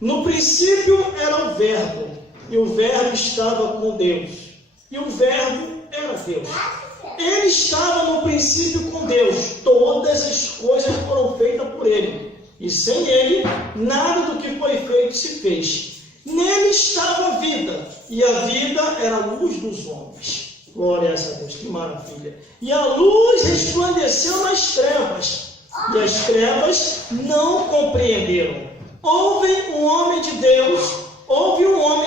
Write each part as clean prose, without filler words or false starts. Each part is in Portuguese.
No princípio era o Verbo, e o Verbo estava com Deus, e o Verbo era Deus. Ele estava no princípio com Deus. Todas as coisas foram feitas por Ele, e sem Ele, nada do que foi feito se fez. Nele estava a vida, e a vida era a luz dos homens. Glória a Deus, que maravilha. E a luz resplandeceu nas trevas, e as trevas não compreenderam. Houve um homem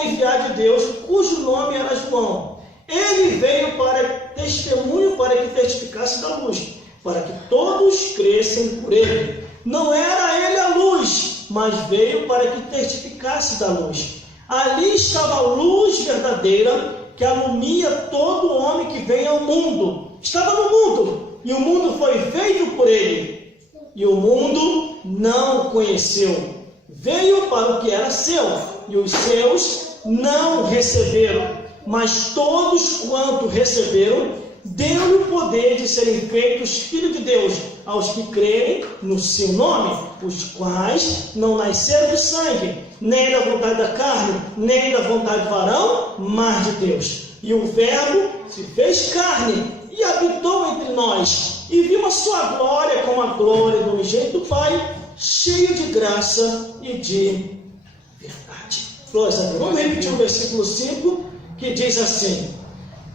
enviado de Deus, cujo nome era João. Ele veio para testemunho, para que testificasse da luz, para que todos crescem por ele. Não era ele a luz, mas veio para que testificasse da luz. Ali estava a luz verdadeira, que alumia todo homem que vem ao mundo. Estava no mundo, e o mundo foi feito por ele, e o mundo não o conheceu. Veio para o que era seu, e os seus não receberam. Mas todos quanto receberam, deu-lhe o poder de serem feitos filhos de Deus, aos que crerem no seu nome, os quais não nasceram do sangue, nem da vontade da carne, nem da vontade do varão, mas de Deus. E o Verbo se fez carne e habitou entre nós, e vimos a sua glória como a glória do unigênito do Pai, cheio de graça e de verdade. Vamos repetir o versículo 5, que diz assim: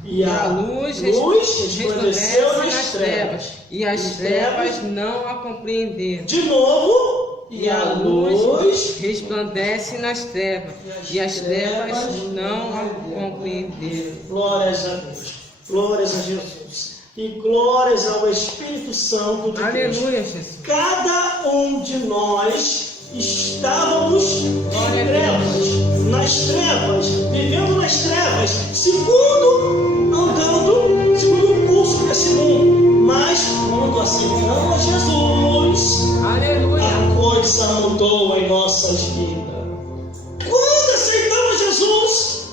e a luz resplandeceu nas trevas, e as trevas não a compreenderam. De novo, e a luz resplandece nas trevas, e as trevas não a compreenderam. Glórias a Deus, glórias a Jesus, e glórias ao Espírito Santo de Aleluia, Deus. Jesus. Cada um de nós estávamos em trevas, nas trevas, vivendo nas trevas, andando segundo o curso desse mundo. Mas quando aceitamos Jesus, aleluia, a coisa mudou em nossas vidas. Quando aceitamos Jesus,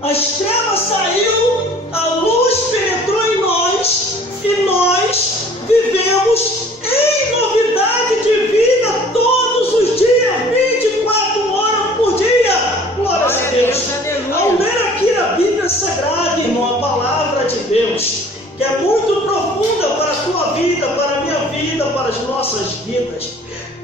as trevas saíram, a luz penetrou em nós, e nós vivemos em novidade de vida todos os dias, 24 horas por dia. Glória a Deus. Ao ler aqui na Bíblia Sagrada, irmão, a palavra de Deus, que é muito profunda para a tua vida, para a minha vida, para as nossas vidas.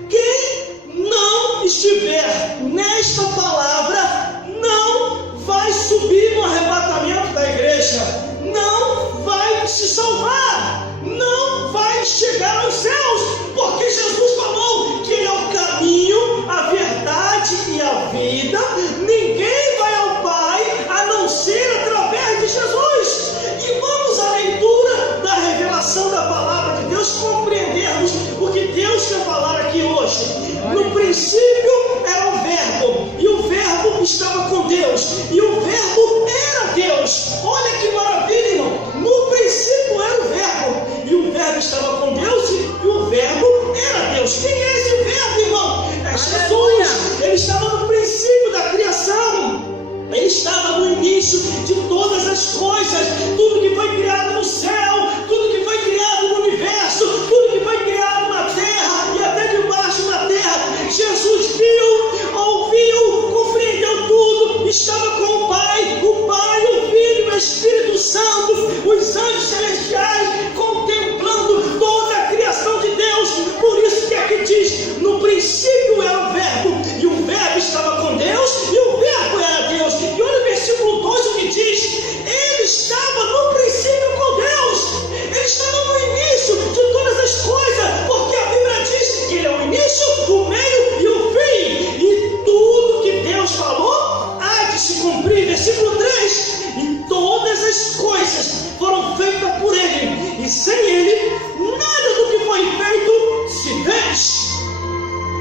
Quem não estiver nesta palavra não vai subir no arrebatamento da igreja, não vai se salvar, não vai chegar aos céus, porque Jesus falou que Ele é o caminho, a verdade e a vida. Ninguém vai ao Pai a não ser através de Jesus. E vamos à leitura da revelação da palavra de Deus, compreendermos o que Deus quer falar aqui hoje. No princípio era o Verbo, e o Verbo estava com Deus, e o Verbo era Deus. Olha que maravilha, irmão. No princípio era o Verbo, e o Verbo estava com Deus, e o Verbo era Deus. Quem é esse Verbo, irmão? É Jesus. Ele estava no princípio da criação. Ele estava no início de todas as coisas. Tudo que foi criado no céu, tudo que foi criado no universo, tudo que foi criado na terra e até debaixo da terra, Jesus viu, ouviu, compreendeu tudo. Estava com o Pai, o Filho e o Espírito Santo, os anjos celestiais, contemplando toda a criação de Deus. Por isso que aqui diz: no princípio era o Verbo, e o Verbo estava com Deus, e o Verbo era Deus. E olha o versículo 12, o que diz: ele estava no princípio com Deus, ele estava no início de todas as coisas, porque a Bíblia diz que ele é o início, o meio e o fim, e tudo que Deus falou há de se cumprir. Versículo 3: e todas as coisas foram feitas por ele, e sem ele nada do que foi feito se fez.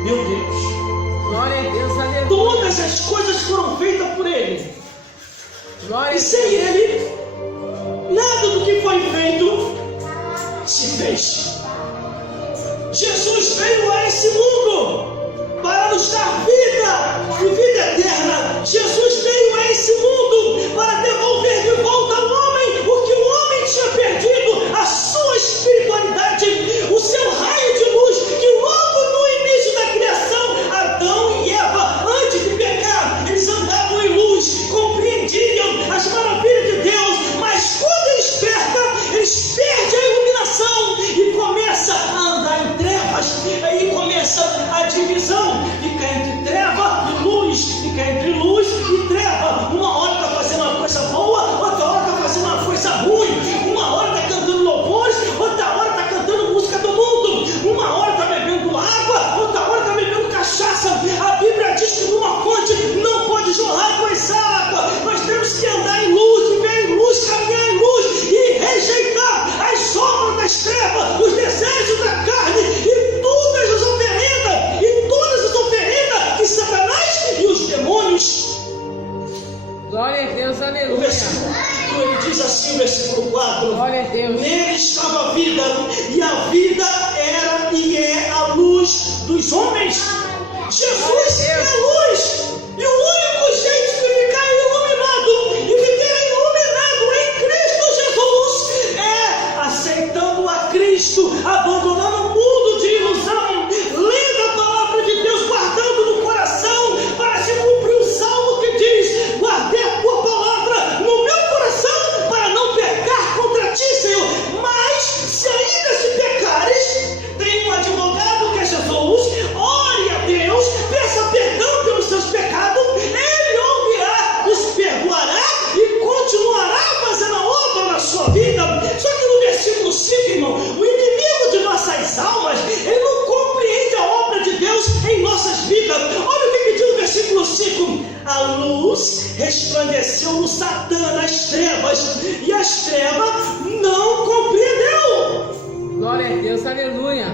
Meu Deus, glória a Deus, aleluia. Todas as coisas foram feitas por ele, Glória e sem ele nada do que foi feito se fez. Jesus veio a esse mundo para nos dar vida e vida eterna. Jesus veio a esse mundo para devolver de volta ao homem o que o homem tinha perdido, a sua espiritualidade, o seu raio de luz, que logo no início da criação, Adão e Eva, fica entre treva e luz, fica entre luz e treva. Uma hora está fazendo uma coisa boa, outra hora está fazendo uma coisa ruim. Uma hora está cantando louvores, outra hora está cantando música do mundo. Uma hora está bebendo água, outra hora está bebendo cachaça. A Bíblia diz que numa fonte não pode jorrar com essa água. Nós temos que andar em luz, viver em luz, caminhar em luz e rejeitar as obras das trevas, os desejos da carne e todas as oferendas que Satanás e os demônios. Glória a Deus, O aleluia. versículo, ele diz assim, o versículo 4: Glória a Deus. nele estava a vida, e a vida era e é a luz dos homens. Jesus é a luz, e o único jeito de ficar iluminado e viver iluminado em Cristo Jesus é aceitando a Cristo, abandonando o mundo de ilusão, lendo a palavra de Deus, guardando no coração, para se cumprir o salmo que diz: guardei a tua palavra no meu coração para não pecar contra ti, Senhor. Mas se ainda se pecares, tem um advogado que é Jesus, ore a Deus, peça perdão pelos seus pecados, ele ouvirá, os perdoará e continuará fazendo a obra na sua vida. Só que no versículo 5, irmão, o inimigo de nossas almas, ele não compreende a obra de Deus em nossas vidas. Olha o que diz no versículo 5: a luz resplandeceu no Satã, nas trevas, e as trevas não compreendeu. Glória a Deus, aleluia.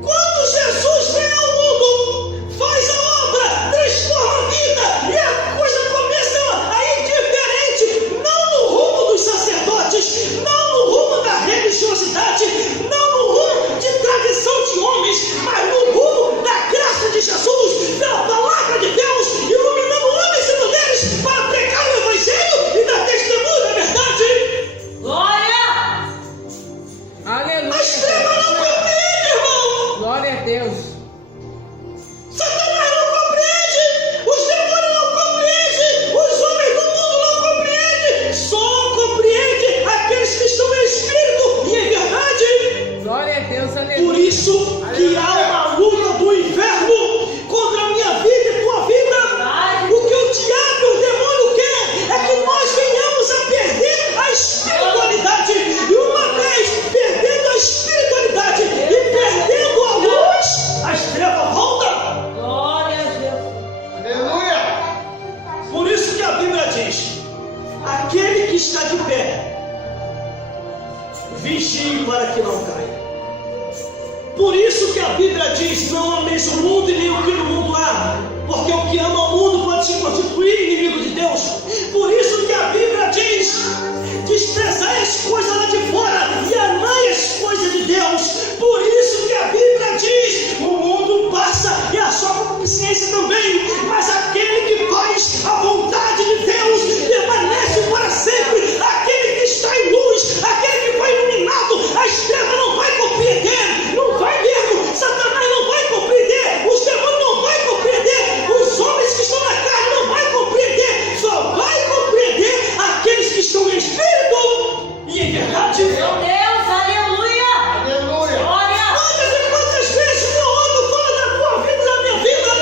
Quando Jesus vem ao mundo, faz a obra, transforma a vida, e a coisa começa a ir diferente, não no rumo dos sacerdotes, não no rumo da religiosidade, não no rumo de tradição de homens, mas no rumo da graça de Jesus, pela palavra de Deus, iluminando homens e mulheres para pregar o Evangelho e dar testemunho da verdade. Glória! Aleluia. As trevas não compreendem, irmão. Glória a Deus. Satanás não compreende, os demônios não compreendem, os homens do mundo não compreendem, só compreende aqueles que estão em espírito e em verdade. Glória a Deus, aleluia. Por isso que há uma luta do inferno contra a minha vida e tua vida. O que o diabo e o demônio quer é que nós venhamos a perder a espiritualidade. E uma vez perdendo a espiritualidade e perdendo a luz, as trevas voltam. Glória a Deus! Aleluia! Por isso que a Bíblia diz: aquele que está de pé, vigie para que não caia. Por isso que a Bíblia diz: não ameis o mundo e nem o que no mundo há, porque o que ama o mundo pode se constituir inimigo de Deus. Por isso que a Bíblia diz: desprezai as coisas lá de fora e amai as coisas de Deus. Por isso que a Bíblia diz: o mundo passa e a sua consciência também, mas aquele que faz a vontade de Deus permanece para sempre. Aquele que está em luz, aquele que foi iluminado, as trevas não vai compreender, não vai mesmo. Satanás não vai compreender, os demônios não vai compreender, os homens que estão na carne não vai compreender, só vai compreender aqueles que estão em espírito e em verdade. Meu Deus, aleluia! Aleluia! Glória! Quantas e quantas vezes meu olho fala da tua vida e da minha vida,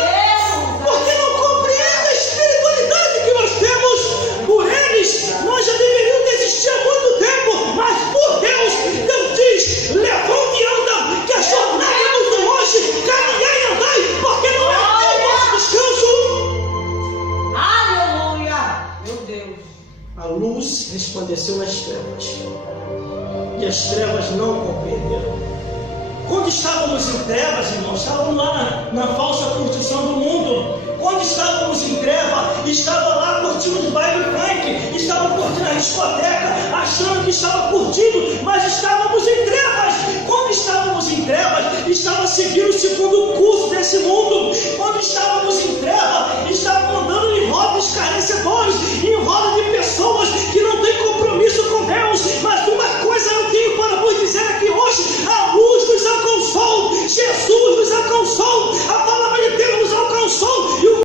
porque não compreende a espiritualidade que nós temos. Por eles, nós já deveríamos desistir há muito tempo, mas por Deus, Deus diz: levante e anda, que a jornada é muito longe, caminhai e andai, porque não é o nosso descanso. Aleluia! Meu Deus! A luz resplandeceu nas trevas, e as trevas não compreenderam. Quando estávamos em trevas, irmãos, estávamos lá na falsa curtição do mundo. Quando estávamos em treva, estava lá curtindo os baile funk, estava curtindo a discoteca, achando que estava curtindo, mas estávamos em trevas. Quando estávamos em trevas, estava seguindo o segundo curso desse mundo. Quando estávamos em trevas,